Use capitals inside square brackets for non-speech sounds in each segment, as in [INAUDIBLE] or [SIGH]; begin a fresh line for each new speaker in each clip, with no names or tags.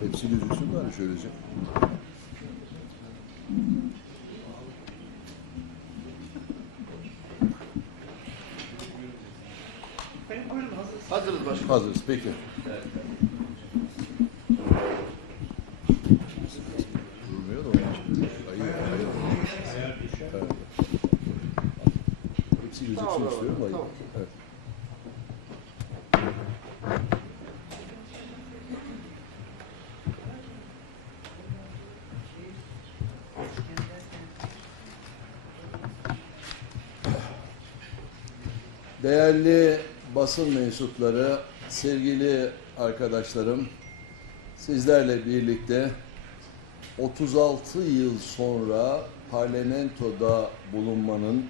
Hepsi gözüksün bari şöylece.
Hazırız başkanım.
Hazırız. Peki. Durmuyor da onun için. Ayı, ayı. Evet. Hepsi gözüksün
Tamam,
istiyorum da. ayı.
tamam.
Evet. Değerli basın mensupları, sevgili arkadaşlarım, sizlerle birlikte 36 yıl sonra parlamentoda bulunmanın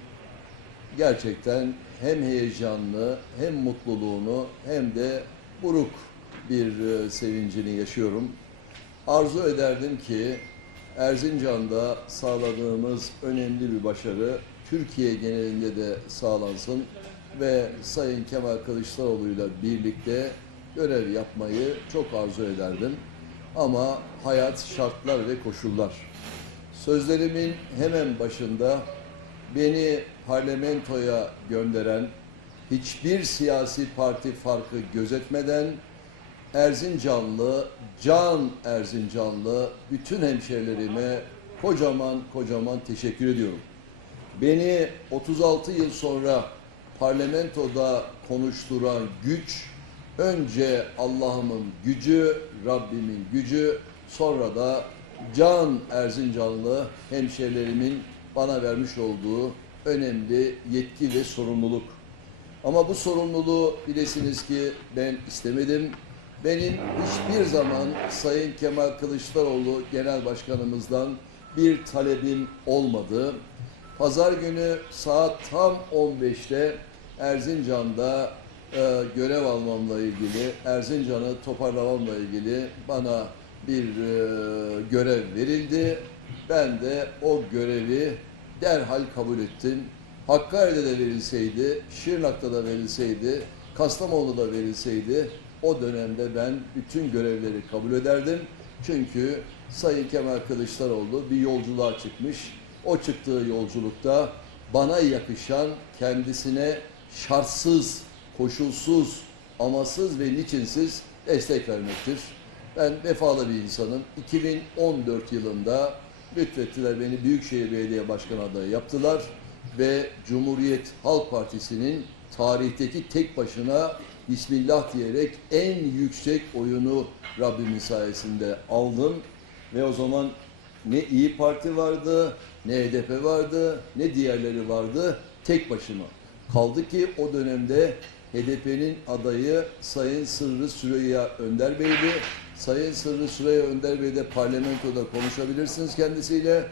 gerçekten hem heyecanlı hem mutluluğunu hem de buruk bir e, sevincini yaşıyorum. Arzu ederdim ki Erzincan'da sağladığımız önemli bir başarı Türkiye genelinde de sağlansın ve Sayın Kemal Kılıçdaroğlu ile birlikte görev yapmayı çok arzu ederdim. Ama hayat, şartlar ve koşullar. Sözlerimin hemen başında beni parlamentoya gönderen, hiçbir siyasi parti farkı gözetmeden Erzincanlı, can Erzincanlı bütün hemşehrilerime kocaman kocaman teşekkür ediyorum. Beni 36 yıl sonra parlamentoda konuşturan güç, önce Allah'ımın gücü, Rabbimin gücü, sonra da can Erzincanlı hemşerilerimin bana vermiş olduğu önemli yetki ve sorumluluk. Ama bu sorumluluğu bilesiniz ki ben istemedim. Benim hiçbir zaman Sayın Kemal Kılıçdaroğlu Genel Başkanımızdan bir talebim olmadı. Pazar günü saat tam 15'te Erzincan'da e, görev almamla ilgili, Erzincan'ı toparlamamla ilgili bana bir e, görev verildi. Ben de o görevi derhal kabul ettim. Hakkari'de de verilseydi, Şırnak'ta da verilseydi, Kastamonu'da verilseydi o dönemde ben bütün görevleri kabul ederdim. Çünkü Sayın Kemal Kılıçdaroğlu bir yolculuğa çıkmış. O çıktığı yolculukta bana yakışan kendisine şartsız, koşulsuz, amasız ve niçinsiz destek vermektir. Ben vefalı bir insanım. 2014 yılında lütfettiler beni Büyükşehir Belediye Başkanı adayı yaptılar ve Cumhuriyet Halk Partisi'nin tarihteki tek başına Bismillah diyerek en yüksek oyunu Rabbimin sayesinde aldım ve o zaman ne İyi Parti vardı, ne HDP vardı, ne diğerleri vardı. Tek başıma. Kaldı ki o dönemde HDP'nin adayı Sayın Sırrı Süreyya Önder Bey'di. Sayın Sırrı Süreyya Önder Bey de parlamentoda konuşabilirsiniz kendisiyle.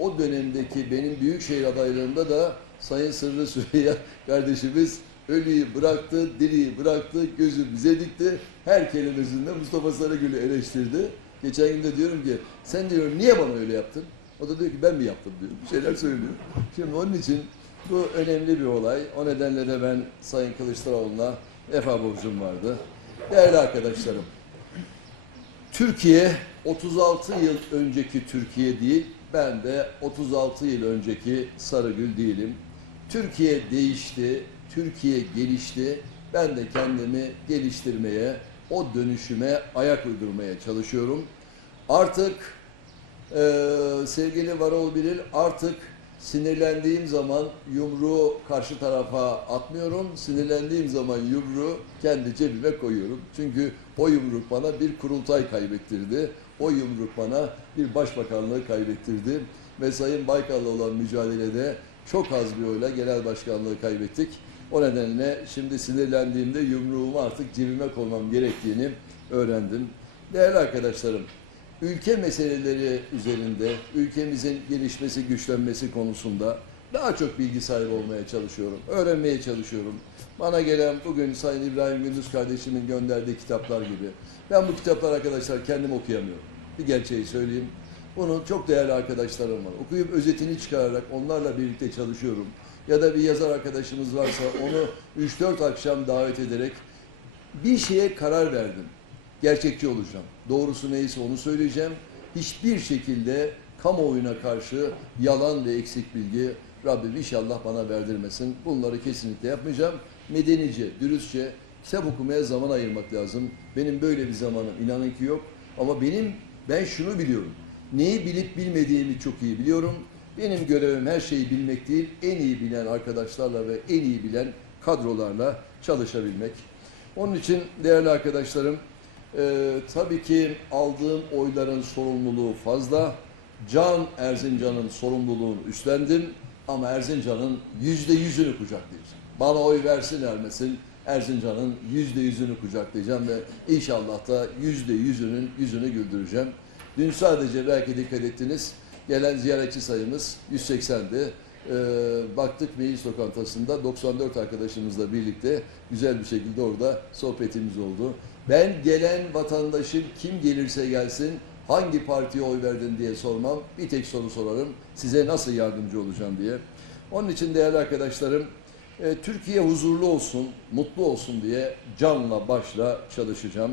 O dönemdeki benim büyükşehir adaylığımda da Sayın Sırrı Süreyya [LAUGHS] kardeşimiz ölüyü bıraktı, diriyi bıraktı, gözü bize dikti. Her kelimesinde Mustafa Sarıgül'ü eleştirdi. Geçen gün de diyorum ki sen diyor niye bana öyle yaptın? O da diyor ki ben mi yaptım diyor. Bir şeyler söylüyor. Şimdi onun için bu önemli bir olay. O nedenle de ben Sayın Kılıçdaroğlu'na vefa borcum vardı. Değerli arkadaşlarım, Türkiye 36 yıl önceki Türkiye değil, ben de 36 yıl önceki Sarıgül değilim. Türkiye değişti, Türkiye gelişti. Ben de kendimi geliştirmeye, o dönüşüme ayak uydurmaya çalışıyorum. Artık eee, sevgili Varol bilir, artık sinirlendiğim zaman yumruğu karşı tarafa atmıyorum. Sinirlendiğim zaman yumruğu kendi cebime koyuyorum. Çünkü o yumruk bana bir kurultay kaybettirdi. O yumruk bana bir başbakanlığı kaybettirdi. Ve Sayın Baykal'la olan mücadelede çok az bir oyla genel başkanlığı kaybettik. O nedenle şimdi sinirlendiğimde yumruğumu artık cebime koymam gerektiğini öğrendim. Değerli arkadaşlarım, ülke meseleleri üzerinde, ülkemizin gelişmesi, güçlenmesi konusunda daha çok bilgi sahibi olmaya çalışıyorum, öğrenmeye çalışıyorum. Bana gelen bugün Sayın İbrahim Gündüz kardeşimin gönderdiği kitaplar gibi. Ben bu kitaplar arkadaşlar kendim okuyamıyorum. Bir gerçeği söyleyeyim. Bunu çok değerli arkadaşlarım var. Okuyup özetini çıkararak onlarla birlikte çalışıyorum. Ya da bir yazar arkadaşımız varsa onu 3-4 akşam davet ederek bir şeye karar verdim. Gerçekçi olacağım. Doğrusu neyse onu söyleyeceğim. Hiçbir şekilde kamuoyuna karşı yalan ve eksik bilgi Rabbim inşallah bana verdirmesin. Bunları kesinlikle yapmayacağım. Medenice, dürüstçe kitap okumaya zaman ayırmak lazım. Benim böyle bir zamanım inanın ki yok. Ama benim ben şunu biliyorum. Neyi bilip bilmediğimi çok iyi biliyorum. Benim görevim her şeyi bilmek değil, en iyi bilen arkadaşlarla ve en iyi bilen kadrolarla çalışabilmek. Onun için değerli arkadaşlarım, e, tabii ki aldığım oyların sorumluluğu fazla. Can Erzincan'ın sorumluluğunu üstlendim ama Erzincan'ın yüzde yüzünü kucaklayacağım. Bana oy versin vermesin Erzincan'ın yüzde yüzünü kucaklayacağım ve inşallah da yüzde yüzünün yüzünü güldüreceğim. Dün sadece belki dikkat ettiniz gelen ziyaretçi sayımız 180'di. Ee, baktık meclis lokantasında 94 arkadaşımızla birlikte güzel bir şekilde orada sohbetimiz oldu. Ben gelen vatandaşın kim gelirse gelsin hangi partiye oy verdin diye sormam. Bir tek soru sorarım. Size nasıl yardımcı olacağım diye. Onun için değerli arkadaşlarım e, Türkiye huzurlu olsun, mutlu olsun diye canla başla çalışacağım.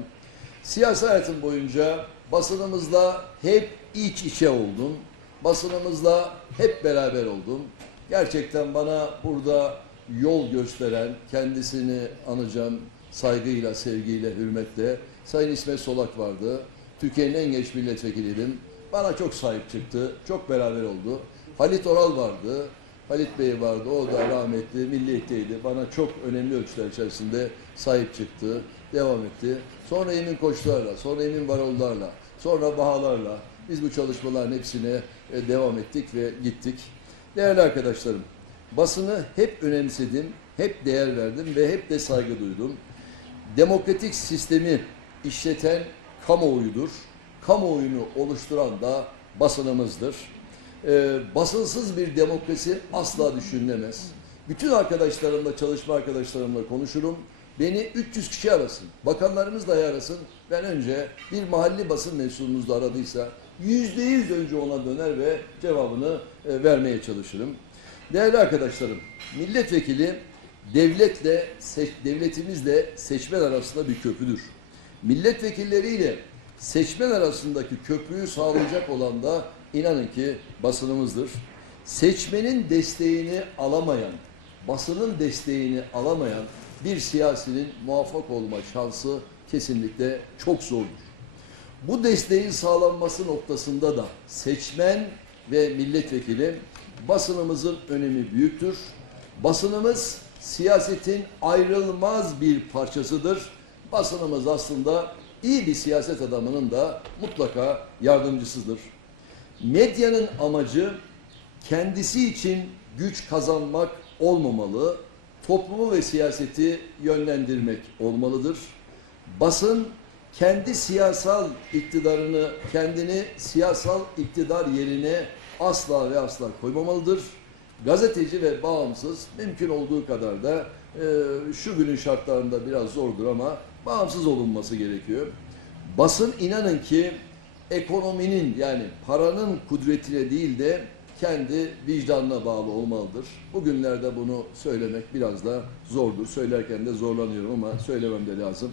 Siyasi hayatım boyunca basınımızla hep iç içe oldum. Basınımızla hep beraber oldum. Gerçekten bana burada yol gösteren, kendisini anacağım saygıyla, sevgiyle, hürmetle Sayın İsmet Solak vardı. Türkiye'nin en genç milletvekiliydim. Bana çok sahip çıktı. Çok beraber oldu. Halit Oral vardı. Halit Bey vardı. O da rahmetli, milliyetteydi. Bana çok önemli ölçüler içerisinde sahip çıktı. Devam etti. Sonra Emin Koçlarla, sonra Emin Varollarla, sonra Bahalarla biz bu çalışmaların hepsine e, devam ettik ve gittik. Değerli arkadaşlarım, basını hep önemsedim, hep değer verdim ve hep de saygı duydum. Demokratik sistemi işleten kamuoyudur. Kamuoyunu oluşturan da basınımızdır. Ee, basınsız bir demokrasi asla düşünülemez. Bütün arkadaşlarımla, çalışma arkadaşlarımla konuşurum. Beni 300 kişi arasın, bakanlarımız dahi arasın. Ben önce bir mahalli basın mensubumuz da aradıysa yüzde yüz önce ona döner ve cevabını e, vermeye çalışırım. Değerli arkadaşlarım, milletvekili devletle, devletimizle seçmen arasında bir köprüdür. Milletvekilleriyle seçmen arasındaki köprüyü sağlayacak olan da inanın ki basınımızdır. Seçmenin desteğini alamayan, basının desteğini alamayan bir siyasinin muvaffak olma şansı kesinlikle çok zordur. Bu desteğin sağlanması noktasında da seçmen ve milletvekili basınımızın önemi büyüktür. Basınımız siyasetin ayrılmaz bir parçasıdır. Basınımız aslında iyi bir siyaset adamının da mutlaka yardımcısıdır. Medyanın amacı kendisi için güç kazanmak olmamalı, toplumu ve siyaseti yönlendirmek olmalıdır. Basın kendi siyasal iktidarını, kendini siyasal iktidar yerine asla ve asla koymamalıdır. Gazeteci ve bağımsız mümkün olduğu kadar da e, şu günün şartlarında biraz zordur ama bağımsız olunması gerekiyor. Basın inanın ki ekonominin yani paranın kudretine değil de kendi vicdanına bağlı olmalıdır. Bugünlerde bunu söylemek biraz da zordur. Söylerken de zorlanıyorum ama söylemem de lazım.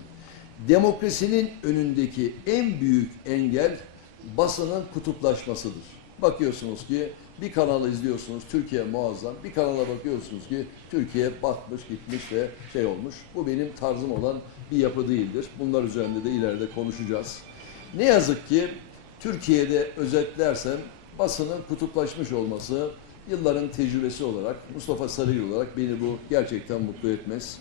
Demokrasinin önündeki en büyük engel basının kutuplaşmasıdır. Bakıyorsunuz ki bir kanalı izliyorsunuz Türkiye muazzam. Bir kanala bakıyorsunuz ki Türkiye batmış gitmiş ve şey olmuş. Bu benim tarzım olan bir yapı değildir. Bunlar üzerinde de ileride konuşacağız. Ne yazık ki Türkiye'de özetlersem basının kutuplaşmış olması yılların tecrübesi olarak Mustafa Sarıgül olarak beni bu gerçekten mutlu etmez.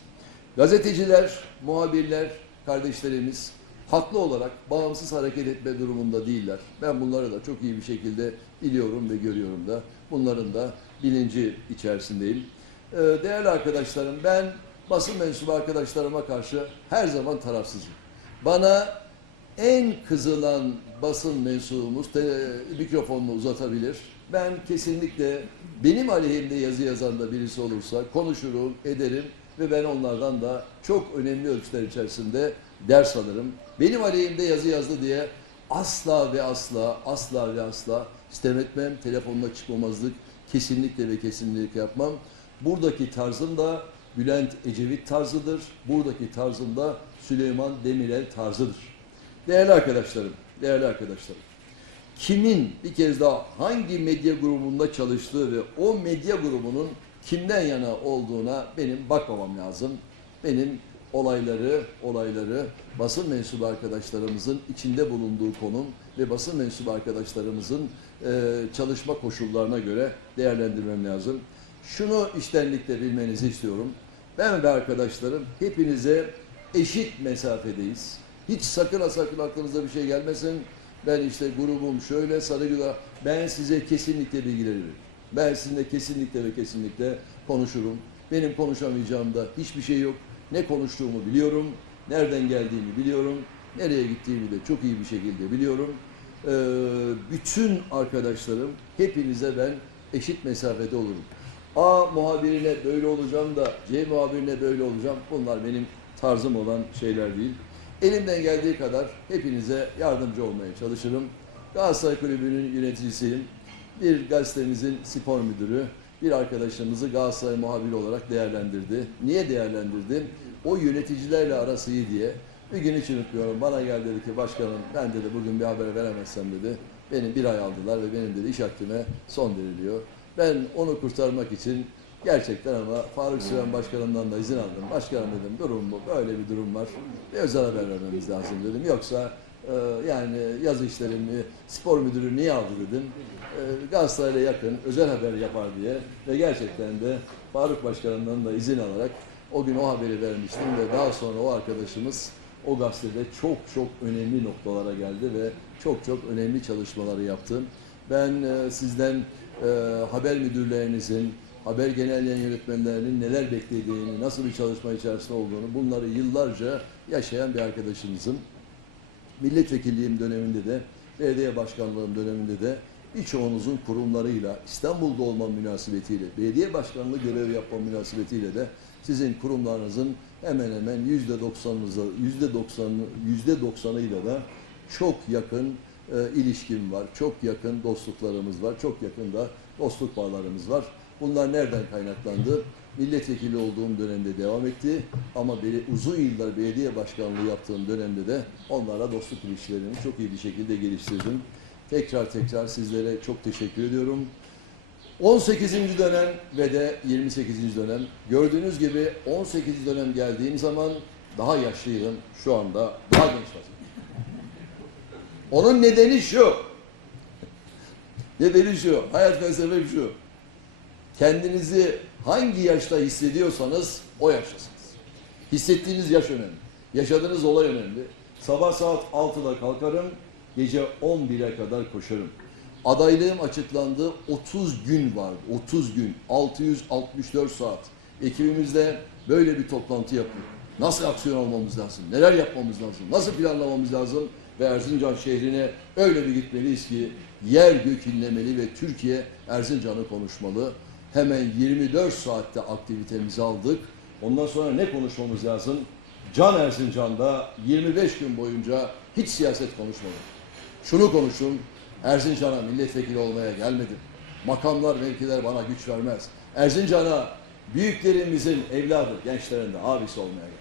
Gazeteciler, muhabirler, kardeşlerimiz haklı olarak bağımsız hareket etme durumunda değiller. Ben bunları da çok iyi bir şekilde biliyorum ve görüyorum da. Bunların da bilinci içerisindeyim. Ee, Değerli arkadaşlarım ben basın mensubu arkadaşlarıma karşı her zaman tarafsızım. Bana en kızılan basın mensubumuz te- mikrofonunu uzatabilir. Ben kesinlikle benim aleyhimde yazı yazan da birisi olursa konuşurum, ederim ve ben onlardan da çok önemli ölçüler içerisinde ders alırım. Benim aleyhimde yazı yazdı diye asla ve asla, asla ve asla sitem telefonla çıkmamazlık kesinlikle ve kesinlikle yapmam. Buradaki tarzım da Bülent Ecevit tarzıdır. Buradaki tarzım da Süleyman Demirel tarzıdır. Değerli arkadaşlarım, değerli arkadaşlarım. Kimin bir kez daha hangi medya grubunda çalıştığı ve o medya grubunun kimden yana olduğuna benim bakmamam lazım. Benim olayları, olayları basın mensubu arkadaşlarımızın içinde bulunduğu konum ve basın mensubu arkadaşlarımızın e, çalışma koşullarına göre değerlendirmem lazım. Şunu iştenlikle bilmenizi istiyorum. Ben ve arkadaşlarım hepinize eşit mesafedeyiz. Hiç sakın ha sakın aklınıza bir şey gelmesin. Ben işte grubum şöyle Sarıgül'a ben size kesinlikle bilgileri veririm. Ben sizinle kesinlikle ve kesinlikle konuşurum. Benim konuşamayacağım da hiçbir şey yok. Ne konuştuğumu biliyorum. Nereden geldiğimi biliyorum. Nereye gittiğimi de çok iyi bir şekilde biliyorum. Ee, bütün arkadaşlarım hepinize ben eşit mesafede olurum. A muhabirine böyle olacağım da C muhabirine böyle olacağım. Bunlar benim tarzım olan şeyler değil. Elimden geldiği kadar hepinize yardımcı olmaya çalışırım. Galatasaray Kulübü'nün yöneticisiyim. Bir gazetemizin spor müdürü bir arkadaşımızı Galatasaray muhabiri olarak değerlendirdi. Niye değerlendirdi? O yöneticilerle arası iyi diye. Bir gün hiç unutmuyorum. Bana geldi dedi ki başkanım ben dedi bugün bir haber veremezsem dedi. Benim bir ay aldılar ve benim dedi iş hakkime son veriliyor. Ben onu kurtarmak için gerçekten ama Faruk Süren Başkanım'dan da izin aldım. Başkanım dedim durum bu, böyle bir durum var. Bir özel haber vermemiz lazım dedim. Yoksa e, yani yaz işlerimi, spor müdürü niye aldı dedim. E, Galatasaray'la yakın özel haber yapar diye ve gerçekten de Faruk Başkanım'dan da izin alarak o gün o haberi vermiştim ve daha sonra o arkadaşımız o gazetede çok çok önemli noktalara geldi ve çok çok önemli çalışmaları yaptı. Ben e, sizden e, haber müdürlerinizin, haber genel yayın yönetmenlerinin neler beklediğini, nasıl bir çalışma içerisinde olduğunu bunları yıllarca yaşayan bir arkadaşınızım. Milletvekilliğim döneminde de, belediye başkanlığım döneminde de birçoğunuzun kurumlarıyla, İstanbul'da olma münasebetiyle, belediye başkanlığı görevi yapma münasebetiyle de sizin kurumlarınızın hemen hemen yüzde doksanınıza, yüzde doksanı, yüzde doksanıyla da çok yakın e, ilişkim var. Çok yakın dostluklarımız var. Çok yakın da dostluk bağlarımız var. Bunlar nereden kaynaklandı? Milletvekili olduğum dönemde devam etti. Ama beni uzun yıllar belediye başkanlığı yaptığım dönemde de onlarla dostluk ilişkilerimi çok iyi bir şekilde geliştirdim. Tekrar tekrar sizlere çok teşekkür ediyorum. 18. dönem ve de 28. dönem. Gördüğünüz gibi 18. dönem geldiğim zaman daha yaşlıydım. Şu anda daha genç vaziyette. Onun nedeni şu. Nedeni şu. Hayat felsefem şu. Kendinizi hangi yaşta hissediyorsanız o yaştasınız. Hissettiğiniz yaş önemli. Yaşadığınız olay önemli. Sabah saat 6'da kalkarım, gece 11'e kadar koşarım. Adaylığım açıklandı. 30 gün vardı. 30 gün. 664 saat. Ekibimizle böyle bir toplantı yapıyor. Nasıl aksiyon almamız lazım? Neler yapmamız lazım? Nasıl planlamamız lazım? Ve Erzincan şehrine öyle bir gitmeliyiz ki yer gök inlemeli ve Türkiye Erzincan'ı konuşmalı. Hemen 24 saatte aktivitemizi aldık. Ondan sonra ne konuşmamız lazım? Can Erzincan'da 25 gün boyunca hiç siyaset konuşmadım. Şunu konuşun, Erzincan'a milletvekili olmaya gelmedim. Makamlar, mevkiler bana güç vermez. Erzincan'a büyüklerimizin evladı, gençlerin de abisi olmaya geldim.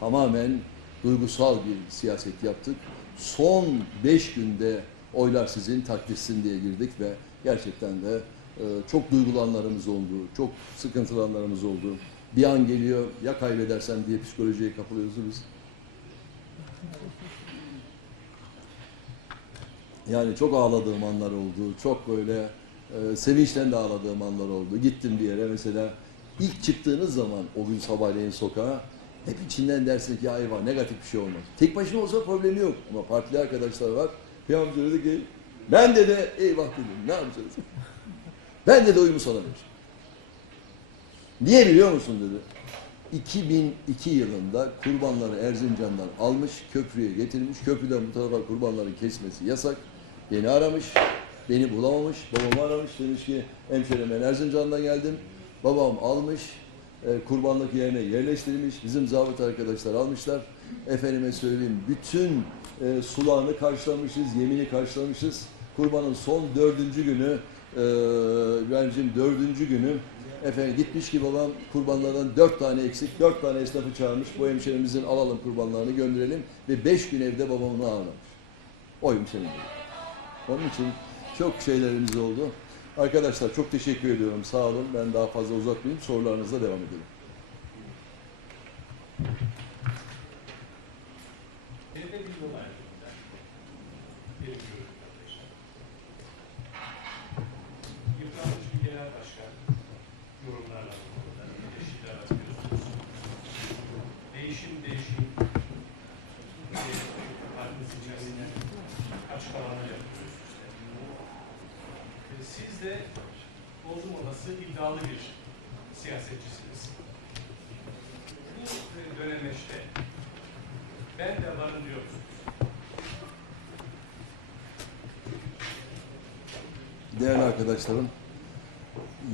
Tamamen duygusal bir siyaset yaptık. Son beş günde oylar sizin takdirsin diye girdik ve gerçekten de e, çok duygulanlarımız oldu, çok sıkıntılanlarımız oldu. Bir an geliyor ya kaybedersem diye psikolojiye kapılıyorsunuz. Yani çok ağladığım anlar oldu. Çok böyle e, sevinçten de ağladığım anlar oldu. Gittim bir yere mesela ilk çıktığınız zaman o gün sabahleyin sokağa hep içinden dersin ki ya eyvah negatif bir şey olmaz. Tek başına olsa problemi yok. Ama partili arkadaşlar var. Bir amca dedi ki ben de de eyvah dedim ne yapacağız? [LAUGHS] ben de de uyumu salamıyorum. Niye biliyor musun dedi. 2002 yılında kurbanları Erzincan'dan almış, köprüye getirmiş. Köprüden bu tarafa kurbanları kesmesi yasak. Beni aramış, beni bulamamış, babamı aramış. Demiş ki hemşerim ben Erzincan'dan geldim. Babam almış, e, kurbanlık yerine yerleştirmiş. Bizim zabıt arkadaşlar almışlar. Efendime söyleyeyim bütün e, sularını karşılamışız, yemini karşılamışız. Kurbanın son dördüncü günü, e, İbrahim'ciğim dördüncü günü Efendim gitmiş ki babam kurbanlardan dört tane eksik, dört tane esnafı çağırmış. Bu hemşerimizin alalım kurbanlarını gönderelim ve beş gün evde babamını ağırlamış. O hemşerim. Onun için çok şeylerimiz oldu. Arkadaşlar çok teşekkür ediyorum. Sağ olun. Ben daha fazla uzatmayayım. Sorularınızla devam edelim.
Bir de bir yol ayrımında bir görüntü arkadaşlar. Yıpranmış bir genel başkan yorumlarla bu konuda eleştiriler atıyorsunuz. Değişim değişim partisi içerisinde açıklamalar yapıyorsunuz. E, Siz de olası iddialı bir siyasetçisiniz. Bu dönemeçte ben de varım diyorsunuz.
Değerli arkadaşlarım,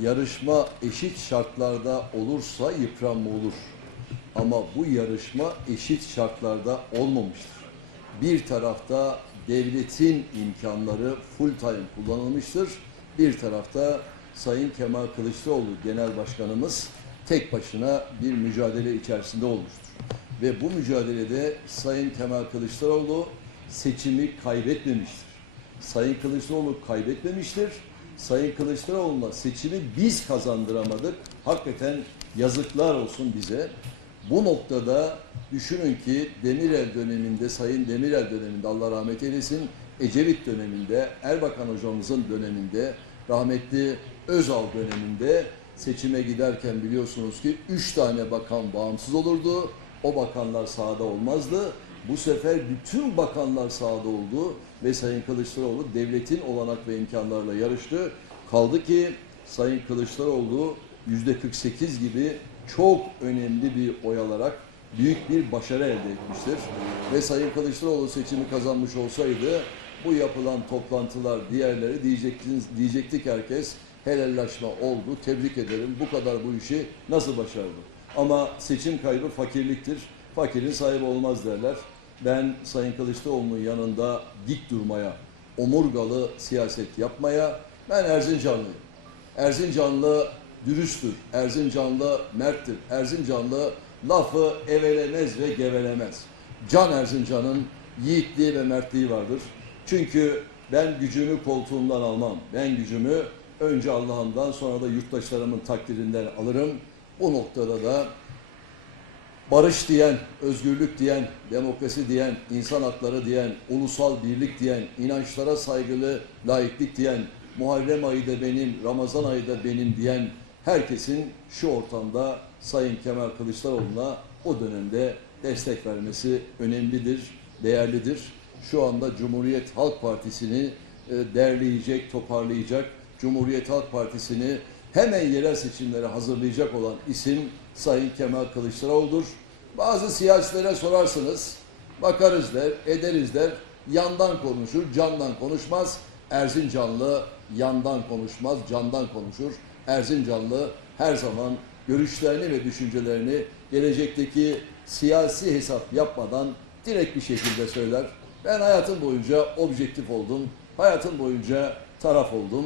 yarışma eşit şartlarda olursa yıpranma olur. Ama bu yarışma eşit şartlarda olmamıştır. Bir tarafta devletin imkanları full time kullanılmıştır. Bir tarafta Sayın Kemal Kılıçdaroğlu Genel Başkanımız tek başına bir mücadele içerisinde olmuştur. Ve bu mücadelede Sayın Kemal Kılıçdaroğlu seçimi kaybetmemiştir. Sayın Kılıçdaroğlu kaybetmemiştir. Sayın Kılıçdaroğlu'na seçimi biz kazandıramadık. Hakikaten yazıklar olsun bize. Bu noktada düşünün ki Demirel döneminde, Sayın Demirel döneminde Allah rahmet eylesin, Ecevit döneminde, Erbakan hocamızın döneminde, rahmetli Özal döneminde seçime giderken biliyorsunuz ki üç tane bakan bağımsız olurdu. O bakanlar sahada olmazdı. Bu sefer bütün bakanlar sahada oldu ve Sayın Kılıçdaroğlu devletin olanak ve imkanlarla yarıştı. Kaldı ki Sayın Kılıçdaroğlu yüzde 48 gibi çok önemli bir oy alarak büyük bir başarı elde etmiştir. Ve Sayın Kılıçdaroğlu seçimi kazanmış olsaydı bu yapılan toplantılar diğerleri diyecektiniz, diyecektik herkes helallaşma oldu. Tebrik ederim. Bu kadar bu işi nasıl başardı? Ama seçim kaybı fakirliktir. Fakirin sahibi olmaz derler. Ben Sayın Kılıçdaroğlu'nun yanında dik durmaya, omurgalı siyaset yapmaya, ben Erzincanlıyım. Erzincanlı dürüsttür, Erzincanlı merttir, Erzincanlı lafı evelemez ve gevelemez. Can Erzincan'ın yiğitliği ve mertliği vardır. Çünkü ben gücümü koltuğumdan almam. Ben gücümü önce Allah'ımdan sonra da yurttaşlarımın takdirinden alırım. Bu noktada da barış diyen, özgürlük diyen, demokrasi diyen, insan hakları diyen, ulusal birlik diyen, inançlara saygılı laiklik diyen, Muharrem ayı da benim, Ramazan ayı da benim diyen herkesin şu ortamda Sayın Kemal Kılıçdaroğlu'na o dönemde destek vermesi önemlidir, değerlidir. Şu anda Cumhuriyet Halk Partisi'ni e, derleyecek, toparlayacak, Cumhuriyet Halk Partisi'ni hemen yerel seçimlere hazırlayacak olan isim Sayın Kemal Kılıçdaroğlu'dur. Bazı siyasilere sorarsınız, bakarız der, ederiz der, yandan konuşur, candan konuşmaz. Erzincanlı yandan konuşmaz, candan konuşur. Erzincanlı her zaman görüşlerini ve düşüncelerini gelecekteki siyasi hesap yapmadan direkt bir şekilde söyler. Ben hayatım boyunca objektif oldum. Hayatım boyunca taraf oldum.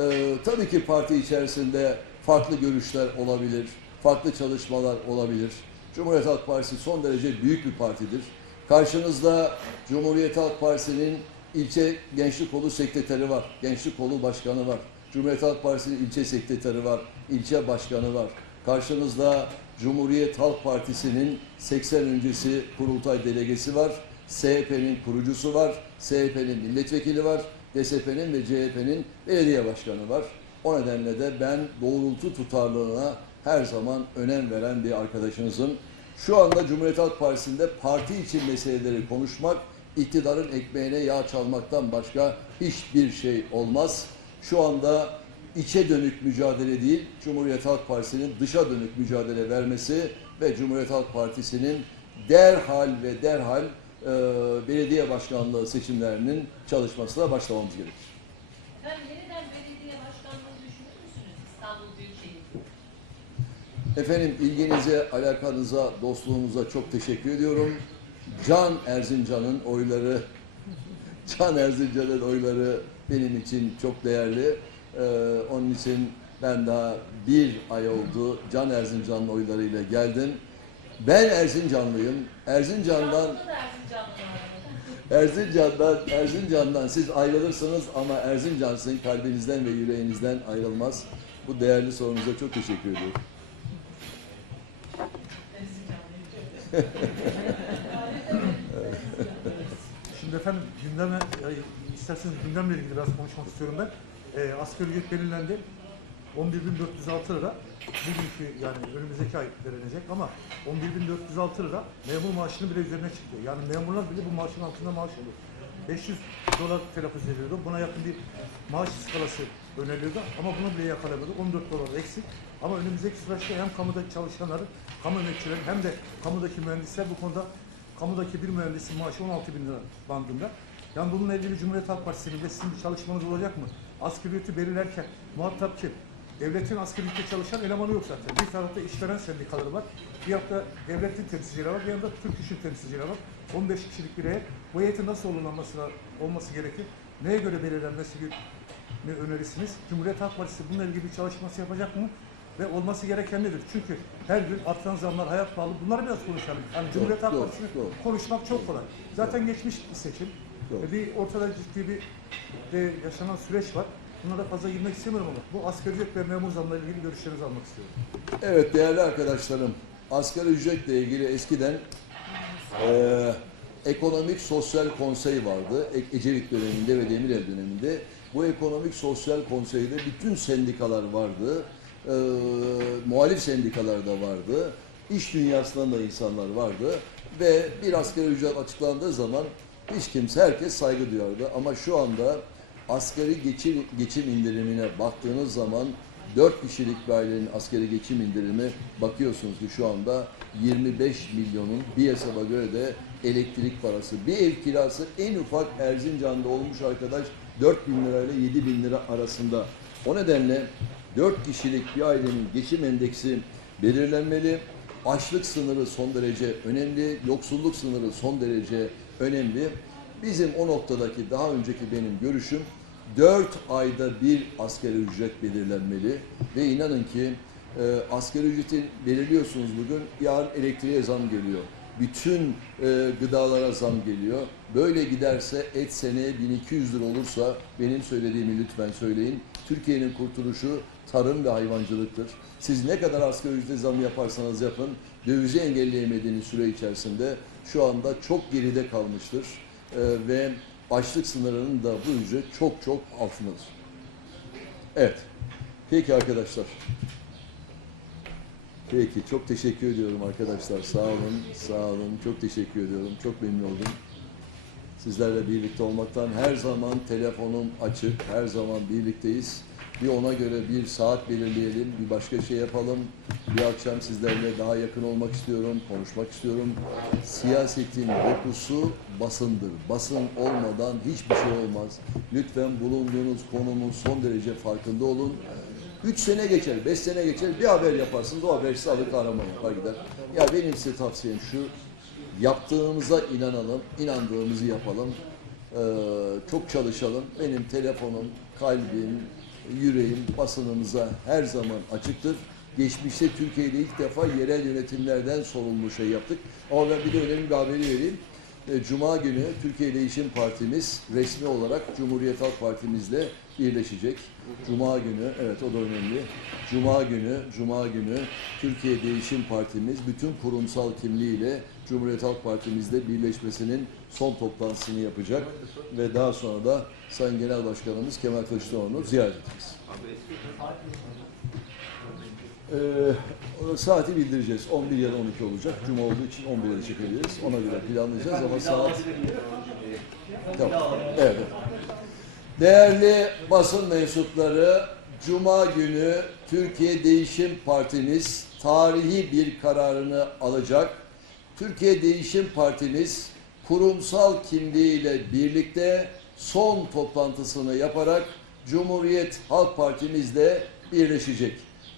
Ee, tabii ki parti içerisinde farklı görüşler olabilir, farklı çalışmalar olabilir. Cumhuriyet Halk Partisi son derece büyük bir partidir. Karşınızda Cumhuriyet Halk Partisi'nin ilçe gençlik kolu sekreteri var, gençlik kolu başkanı var. Cumhuriyet Halk Partisi'nin ilçe sekreteri var, ilçe başkanı var. Karşınızda Cumhuriyet Halk Partisi'nin 80 öncesi kurultay delegesi var. CHP'nin kurucusu var, CHP'nin milletvekili var, DSP'nin ve CHP'nin belediye başkanı var. O nedenle de ben doğrultu tutarlılığına her zaman önem veren bir arkadaşınızım. Şu anda Cumhuriyet Halk Partisi'nde parti için meseleleri konuşmak, iktidarın ekmeğine yağ çalmaktan başka hiçbir şey olmaz. Şu anda içe dönük mücadele değil, Cumhuriyet Halk Partisi'nin dışa dönük mücadele vermesi ve Cumhuriyet Halk Partisi'nin derhal ve derhal e, belediye başkanlığı seçimlerinin çalışmasına başlamamız gerekir.
Efendim yeniden belediye başkanlığı düşünür müsünüz İstanbul Büyükşehir?
Efendim ilginize, alakanıza, dostluğunuza çok teşekkür ediyorum. Can Erzincan'ın oyları, [LAUGHS] Can Erzincan'ın oyları benim için çok değerli. Ee, onun için Ben daha bir ay oldu Can Erzincanlı oylarıyla geldim. Ben Erzincanlıyım. Erzincan'dan. Erzincan'dan, Erzincan'dan siz ayrılırsınız ama Erzincan sizin kalbinizden ve yüreğinizden ayrılmaz. Bu değerli sorunuza çok teşekkür ediyorum. [LAUGHS]
Şimdi efendim gündeme, isterseniz gündemle ilgili biraz konuşmak istiyorum ben. E, asgari ücret belirlendi. 11.406 lira. Bugünkü yani önümüzdeki ay verilecek ama 11.406 lira memur maaşının bile üzerine çıktı. Yani memurlar bile bu maaşın altında maaş alıyor. 500 dolar telaffuz ediyordu. Buna yakın bir maaş skalası öneriliyordu ama bunu bile yakalayamadı. 14 dolar eksik. Ama önümüzdeki süreçte hem kamuda çalışanların, kamu emekçilerin hem de kamudaki mühendisler bu konuda kamudaki bir mühendisin maaşı 16 bin lira bandında. Yani bununla ilgili Cumhuriyet Halk Partisi'nin de sizin bir çalışmanız olacak mı? Asgari ücreti belirlerken muhatap kim? Devletin ücretle çalışan elemanı yok zaten. Bir tarafta işveren sendikaları var. Bir tarafta devletin temsilcileri var. Bir yanda Türk İş'in temsilcileri var. 15 kişilik bir heyet. Bu heyetin nasıl olumlanması olması gerekir? Neye göre belirlenmesi ne önerisiniz? Cumhuriyet Halk Partisi bununla ilgili bir çalışması yapacak mı? Ve olması gereken nedir? Çünkü her gün artan zamlar, hayat pahalı. Bunları biraz konuşalım. Yani Cumhuriyet Halk Partisi'ni konuşmak çok kolay. Zaten geçmiş bir seçim.
Doğru.
Ve bir ortada ciddi bir de yaşanan süreç var. Bunlara fazla girmek istemiyorum ama bu asgari ücret ve memur zamları ile ilgili görüşlerinizi almak istiyorum.
Evet değerli arkadaşlarım, asgari ücretle ilgili eskiden eee, ekonomik sosyal konsey vardı. E- Ecevit döneminde ve Demirel döneminde. Bu ekonomik sosyal konseyde bütün sendikalar vardı. Eee, muhalif sendikalar da vardı. İş dünyasından da insanlar vardı. Ve bir asgari ücret açıklandığı zaman hiç kimse, herkes saygı duyardı. Ama şu anda asgari geçim, geçim indirimine baktığınız zaman 4 kişilik bir ailenin asgari geçim indirimi bakıyorsunuz ki şu anda 25 milyonun bir hesaba göre de elektrik parası. Bir ev kirası en ufak Erzincan'da olmuş arkadaş 4 bin lira ile 7 bin lira arasında. O nedenle 4 kişilik bir ailenin geçim endeksi belirlenmeli. Açlık sınırı son derece önemli, yoksulluk sınırı son derece önemli. Bizim o noktadaki daha önceki benim görüşüm 4 ayda bir asgari ücret belirlenmeli ve inanın ki e, asgari ücreti belirliyorsunuz bugün yarın elektriğe zam geliyor. Bütün e, gıdalara zam geliyor. Böyle giderse et seneye 1200 lira olursa benim söylediğimi lütfen söyleyin. Türkiye'nin kurtuluşu tarım ve hayvancılıktır. Siz ne kadar asgari ücret zam yaparsanız yapın dövizi engelleyemediğiniz süre içerisinde şu anda çok geride kalmıştır. E, ve açlık sınırının da bu ücret çok çok altındadır. Evet. Peki arkadaşlar. Peki çok teşekkür ediyorum arkadaşlar. Sağ olun, sağ olun. Çok teşekkür ediyorum. Çok memnun oldum. Sizlerle birlikte olmaktan her zaman telefonum açık. Her zaman birlikteyiz. Bir ona göre bir saat belirleyelim, bir başka şey yapalım. Bir akşam sizlerle daha yakın olmak istiyorum, konuşmak istiyorum. Siyasetin dokusu basındır. Basın olmadan hiçbir şey olmaz. Lütfen bulunduğunuz konumun son derece farkında olun. Üç sene geçer, beş sene geçer, bir haber yaparsınız, o haber size alır kahraman yapar gider. Ya benim size tavsiyem şu, yaptığımıza inanalım, inandığımızı yapalım. Ee, çok çalışalım. Benim telefonum, kalbim, yüreğim basınımıza her zaman açıktır. Geçmişte Türkiye'de ilk defa yerel yönetimlerden sorumlu şey yaptık. Ama ben bir de önemli bir haberi vereyim. E, Cuma günü Türkiye Değişim Partimiz resmi olarak Cumhuriyet Halk Partimizle birleşecek. Cuma günü, evet o da önemli. Cuma günü, Cuma günü Türkiye Değişim Partimiz bütün kurumsal kimliğiyle Cumhuriyet Halk Partimizle birleşmesinin son toplantısını yapacak ve daha sonra da Sayın Genel Başkanımız Kemal Kılıçdaroğlu'nu ziyaret edeceğiz. Ee, saati bildireceğiz. 11 ya da 12 olacak. Cuma olduğu için 11'e çekebiliriz. Ona göre planlayacağız ama saat... Tamam. Evet. Değerli basın mensupları, Cuma günü Türkiye Değişim Partimiz tarihi bir kararını alacak. Türkiye Değişim Partimiz kurumsal kimliğiyle birlikte son toplantısını yaparak Cumhuriyet Halk Partimizle birleşecek.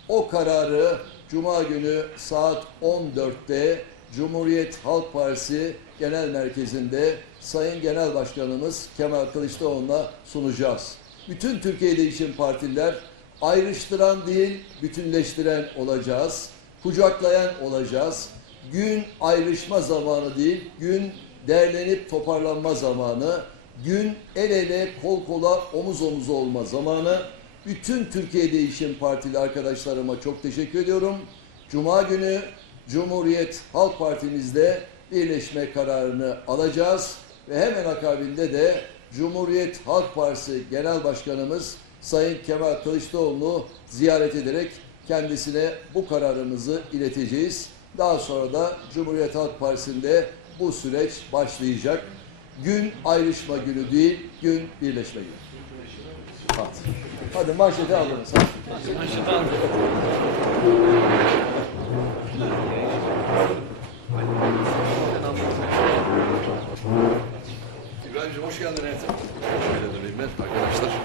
O kararı Cuma günü saat 14'te Cumhuriyet Halk Partisi Genel Merkezi'nde Sayın Genel Başkanımız Kemal Kılıçdaroğlu'na sunacağız. Bütün Türkiye Değişim Partiler ayrıştıran değil, bütünleştiren olacağız. Kucaklayan olacağız. Gün ayrışma zamanı değil, gün derlenip toparlanma zamanı. Gün el ele, kol kola, omuz omuza olma zamanı. Bütün Türkiye Değişim Partili arkadaşlarıma çok teşekkür ediyorum. Cuma günü Cumhuriyet Halk Partimizde birleşme kararını alacağız ve hemen akabinde de Cumhuriyet Halk Partisi Genel Başkanımız Sayın Kemal Kılıçdaroğlu'nu ziyaret ederek kendisine bu kararımızı ileteceğiz. Daha sonra da Cumhuriyet Halk Partisi'nde bu süreç başlayacak. Gün ayrışma günü değil, gün birleşme günü. Hadi, Hadi manşeti alın. Manşeti alın. İbrahim'cim hoş geldin. Evet. Şöyle arkadaşlar.